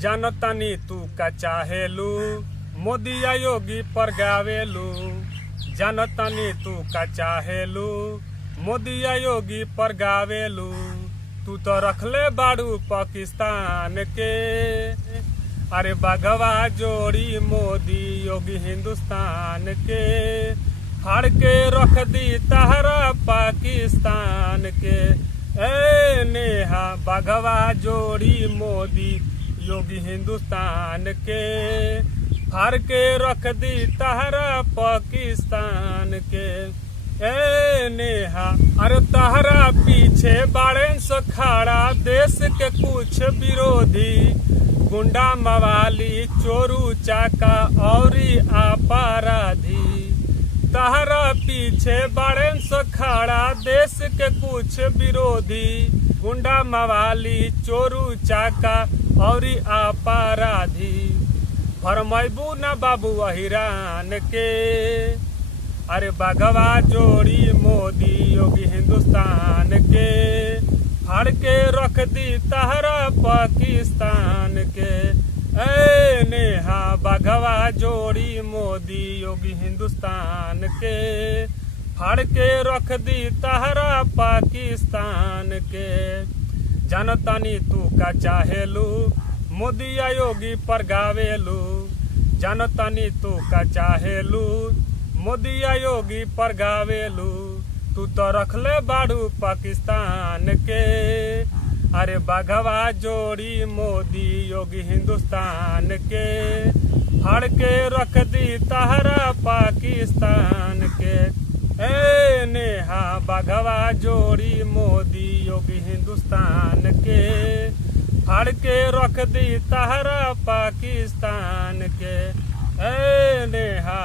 जानतानी तू का चाहेलू मोदी या योगी पर गावेलू। जानतानी तू का चाहेलू मोदी या योगी पर गावेलू। तू तो रखले बाड़ू पाकिस्तान के। अरे बाघवा जोड़ी मोदी योगी हिंदुस्तान के। फाड़ के रख दी तहरा पाकिस्तान के। ए नेहा बाघवा जोड़ी मोदी योगी हिंदुस्तान के। फाड़ के रख दी तहरा पाकिस्तान के। ए नेहा अरे तहरा पीछे बाड़े सो खड़ा देश के कुछ विरोधी। गुंडा मवाली चोरू चाका और अपराधी। तहरा पीछे बाड़े सो खड़ा देश के कुछ विरोधी। गुंडा मवाली चोरू चाका और अपराधी। फरमाइबू न बाबू अहिरान के। अरे बाघवा जोड़ी मोदी योगी हिंदुस्तान के। फाड़ के रख दी तहरा पाकिस्तान के। ए नेहा बाघवा जोड़ी मोदी योगी हिंदुस्तान के। फाड़ के रख दी तहरा पाकिस्तान के। जानतानी तू का चाहेलू मोदी या योगी पर गावेलू। जानतानी तू का चाहेलू मोदी या योगी पर गावेलू। तू तो रखले बाड़ू पाकिस्तान के। अरे बाघवा जोड़ी मोदी योगी हिंदुस्तान के। फाड़ के रख दी तहरा पाकिस्तान के। ए नेहा बाघवा जोड़ी मोदी योगी हिंदुस्तान के। फाड़ के रख दी तहरा पाकिस्तान के। ए नेहा